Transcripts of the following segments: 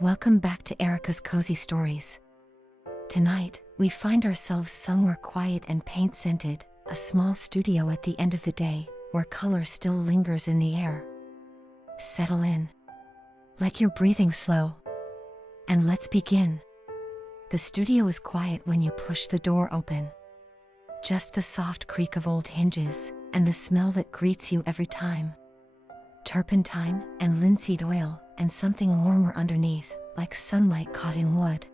Welcome back to Erika's Cozy Stories. Tonight, we find ourselves somewhere quiet and paint-scented, a small studio at the end of the day, where color still lingers in the air. Settle in. Like you're breathing slow. And let's begin. The studio is quiet when you push the door open. Just the soft creak of old hinges, and the smell that greets you every time. Turpentine and linseed oil, and something warmer underneath, like sunlight caught in wood.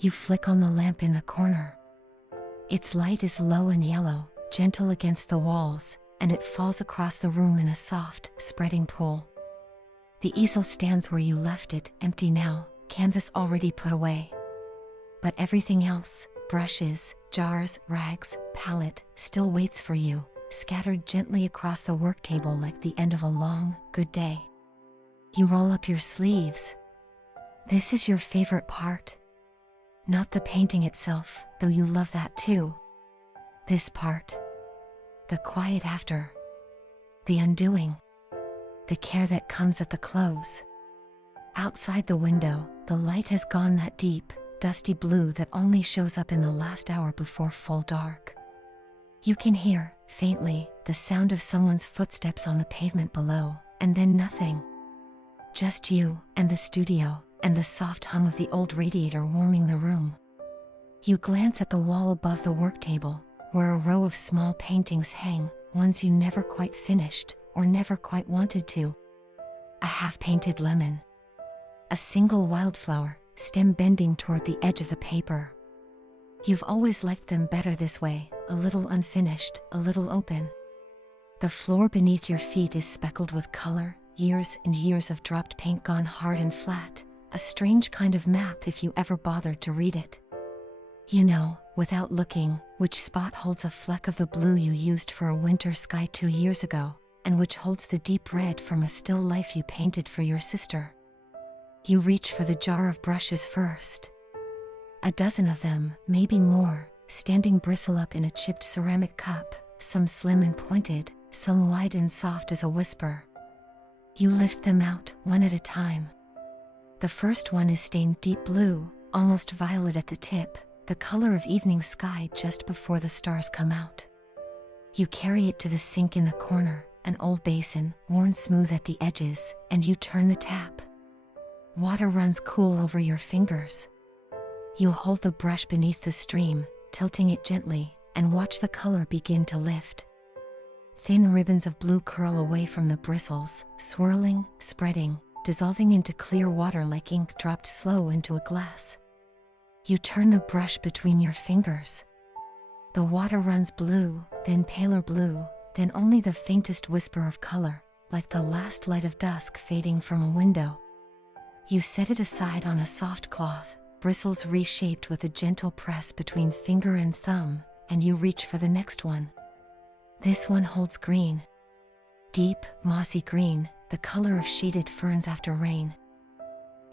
You flick on the lamp in the corner. Its light is low and yellow, gentle against the walls, and it falls across the room in a soft, spreading pool. The easel stands where you left it, empty now, canvas already put away. But everything else, brushes, jars, rags, palette, still waits for you, scattered gently across the work table like the end of a long, good day. You roll up your sleeves. This is your favorite part. Not the painting itself, though you love that too. This part. The quiet after. The undoing. The care that comes at the close. Outside the window, the light has gone that deep, dusty blue that only shows up in the last hour before full dark. You can hear, faintly, the sound of someone's footsteps on the pavement below, and then nothing. Just you, and the studio, and the soft hum of the old radiator warming the room. You glance at the wall above the work table, where a row of small paintings hang, ones you never quite finished, or never quite wanted to. A half-painted lemon. A single wildflower, stem bending toward the edge of the paper. You've always liked them better this way, a little unfinished, a little open. The floor beneath your feet is speckled with color, years and years of dropped paint gone hard and flat, a strange kind of map if you ever bothered to read it. You know, without looking, which spot holds a fleck of the blue you used for a winter sky 2 years ago, and which holds the deep red from a still life you painted for your sister. You reach for the jar of brushes first. A dozen of them, maybe more, standing bristle up in a chipped ceramic cup, some slim and pointed, some wide and soft as a whisper. You lift them out, one at a time. The first one is stained deep blue, almost violet at the tip, the color of evening sky just before the stars come out. You carry it to the sink in the corner, an old basin, worn smooth at the edges, and you turn the tap. Water runs cool over your fingers. You hold the brush beneath the stream, tilting it gently, and watch the color begin to lift. Thin ribbons of blue curl away from the bristles, swirling, spreading, dissolving into clear water like ink dropped slow into a glass. You turn the brush between your fingers. The water runs blue, then paler blue, then only the faintest whisper of color, like the last light of dusk fading from a window. You set it aside on a soft cloth, bristles reshaped with a gentle press between finger and thumb, and you reach for the next one. This one holds green. Deep, mossy green, the color of sheeted ferns after rain.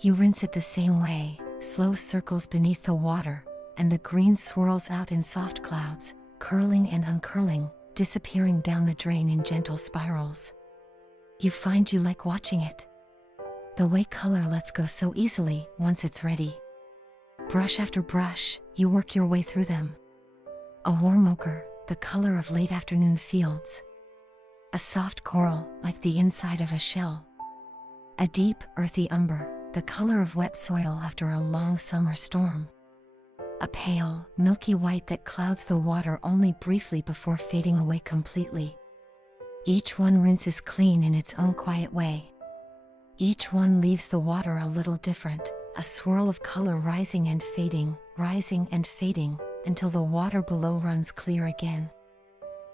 You rinse it the same way, slow circles beneath the water, and the green swirls out in soft clouds, curling and uncurling, disappearing down the drain in gentle spirals. You find you like watching it. The way color lets go so easily once it's ready. Brush after brush, you work your way through them. A warm ochre, the color of late afternoon fields. A soft coral, like the inside of a shell. A deep, earthy umber, the color of wet soil after a long summer storm. A pale, milky white that clouds the water only briefly before fading away completely. Each one rinses clean in its own quiet way. Each one leaves the water a little different, a swirl of color rising and fading, until the water below runs clear again.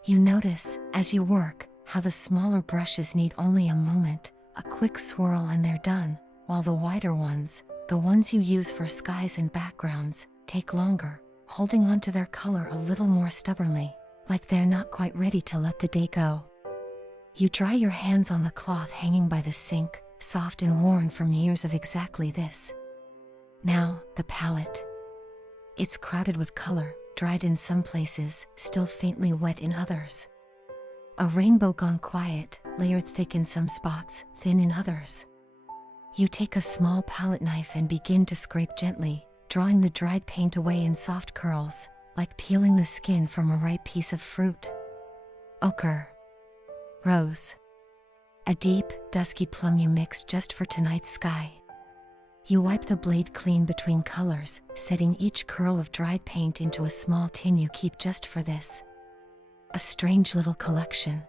You notice, as you work, how the smaller brushes need only a moment, a quick swirl and they're done, while the wider ones, the ones you use for skies and backgrounds, take longer, holding on to their color a little more stubbornly, like they're not quite ready to let the day go. You dry your hands on the cloth hanging by the sink, soft and worn from years of exactly this. Now, the palette. It's crowded with color, dried in some places, still faintly wet in others. A rainbow gone quiet, layered thick in some spots, thin in others. You take a small palette knife and begin to scrape gently, drawing the dried paint away in soft curls, like peeling the skin from a ripe piece of fruit. Ochre. Rose. A deep, dusky plum you mixed just for tonight's sky. You wipe the blade clean between colors, setting each curl of dried paint into a small tin you keep just for this. A strange little collection.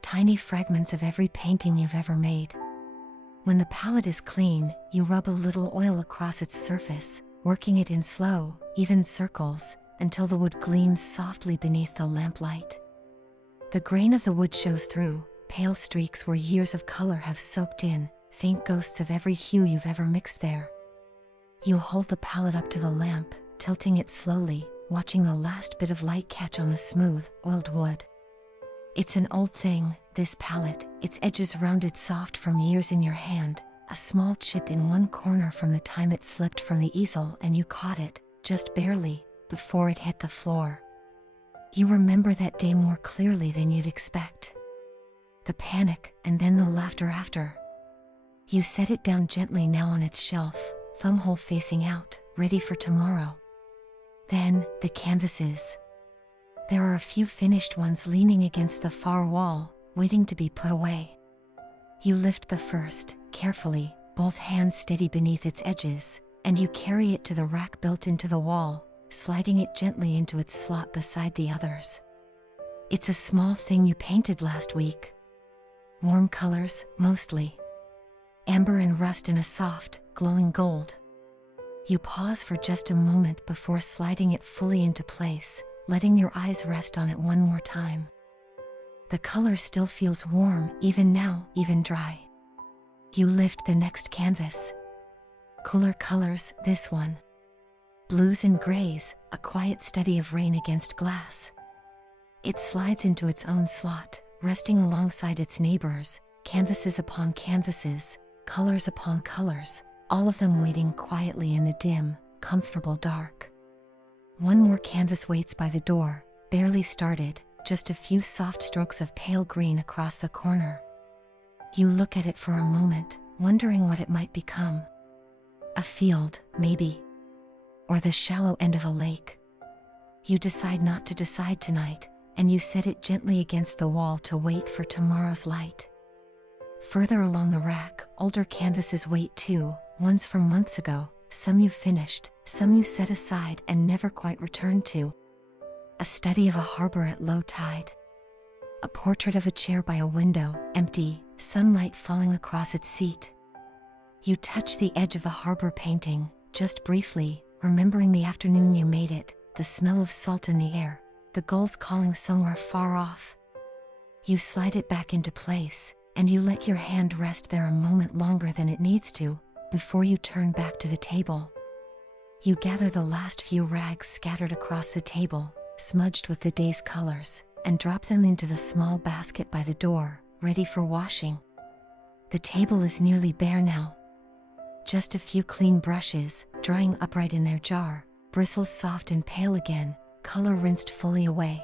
Tiny fragments of every painting you've ever made. When the palette is clean, you rub a little oil across its surface, working it in slow, even circles, until the wood gleams softly beneath the lamplight. The grain of the wood shows through, pale streaks where years of color have soaked in, faint ghosts of every hue you've ever mixed there. You hold the palette up to the lamp, tilting it slowly, watching the last bit of light catch on the smooth, oiled wood. It's an old thing, this palette, its edges rounded soft from years in your hand, a small chip in one corner from the time it slipped from the easel and you caught it, just barely, before it hit the floor. You remember that day more clearly than you'd expect. The panic, and then the laughter after. You set it down gently now on its shelf, thumbhole facing out, ready for tomorrow. Then, the canvases. There are a few finished ones leaning against the far wall, waiting to be put away. You lift the first, carefully, both hands steady beneath its edges, and you carry it to the rack built into the wall, sliding it gently into its slot beside the others. It's a small thing you painted last week. Warm colors, mostly. Amber and rust in a soft, glowing gold. You pause for just a moment before sliding it fully into place, letting your eyes rest on it one more time. The color still feels warm, even now, even dry. You lift the next canvas. Cooler colors, this one. Blues and grays, a quiet study of rain against glass. It slides into its own slot, resting alongside its neighbors, canvases upon canvases, colors upon colors, all of them waiting quietly in the dim, comfortable dark. One more canvas waits by the door, barely started, just a few soft strokes of pale green across the corner. You look at it for a moment, wondering what it might become. A field, maybe. Or the shallow end of a lake. You decide not to decide tonight, and you set it gently against the wall to wait for tomorrow's light. Further along the rack, older canvases wait too, ones from months ago, some you finished, some you set aside and never quite returned to. A study of a harbor at low tide. A portrait of a chair by a window, empty, sunlight falling across its seat. You touch the edge of the harbor painting, just briefly, remembering the afternoon you made it, the smell of salt in the air, the gulls calling somewhere far off. You slide it back into place, and you let your hand rest there a moment longer than it needs to, before you turn back to the table. You gather the last few rags scattered across the table, smudged with the day's colors, and drop them into the small basket by the door, ready for washing. The table is nearly bare now. Just a few clean brushes, drying upright in their jar, bristles soft and pale again, color rinsed fully away.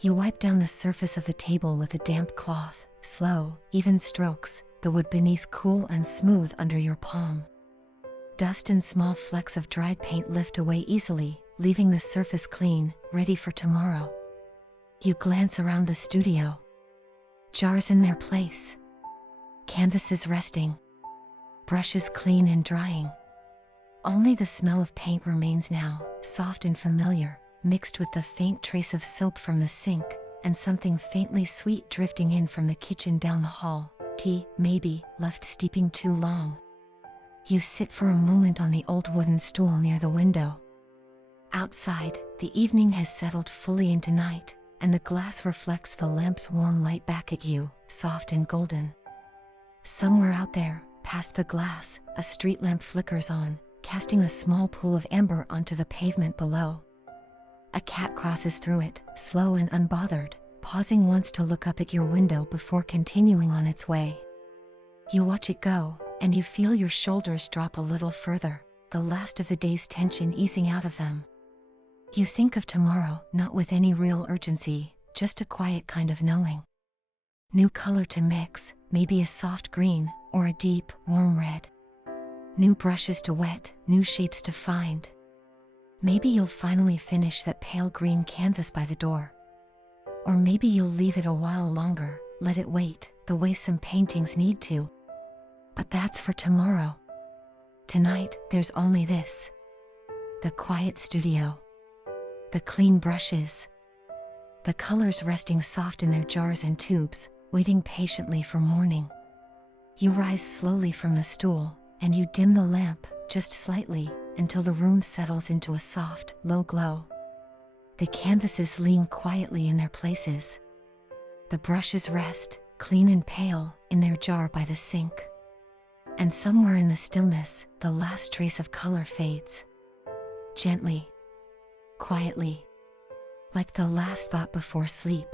You wipe down the surface of the table with a damp cloth, slow, even strokes, the wood beneath cool and smooth under your palm. Dust and small flecks of dried paint lift away easily, leaving the surface clean, ready for tomorrow. You glance around the studio. Jars in their place. Canvases resting. Brushes clean and drying. Only the smell of paint remains now, soft and familiar, mixed with the faint trace of soap from the sink, and something faintly sweet drifting in from the kitchen down the hall. Tea, maybe, left steeping too long. You sit for a moment on the old wooden stool near the window. Outside, the evening has settled fully into night, and the glass reflects the lamp's warm light back at you, soft and golden. Somewhere out there, past the glass, a street lamp flickers on, casting a small pool of amber onto the pavement below. A cat crosses through it, slow and unbothered, pausing once to look up at your window before continuing on its way. You watch it go, and you feel your shoulders drop a little further, the last of the day's tension easing out of them. You think of tomorrow, not with any real urgency, just a quiet kind of knowing. New color to mix, maybe a soft green, or a deep, warm red. New brushes to wet, new shapes to find. Maybe you'll finally finish that pale green canvas by the door. Or maybe you'll leave it a while longer, let it wait, the way some paintings need to. But that's for tomorrow. Tonight, there's only this. The quiet studio. The clean brushes. The colors resting soft in their jars and tubes, waiting patiently for morning. You rise slowly from the stool, and you dim the lamp, just slightly, until the room settles into a soft, low glow. The canvases lean quietly in their places. The brushes rest, clean and pale, in their jar by the sink. And somewhere in the stillness, the last trace of color fades. Gently. Quietly. Like the last thought before sleep.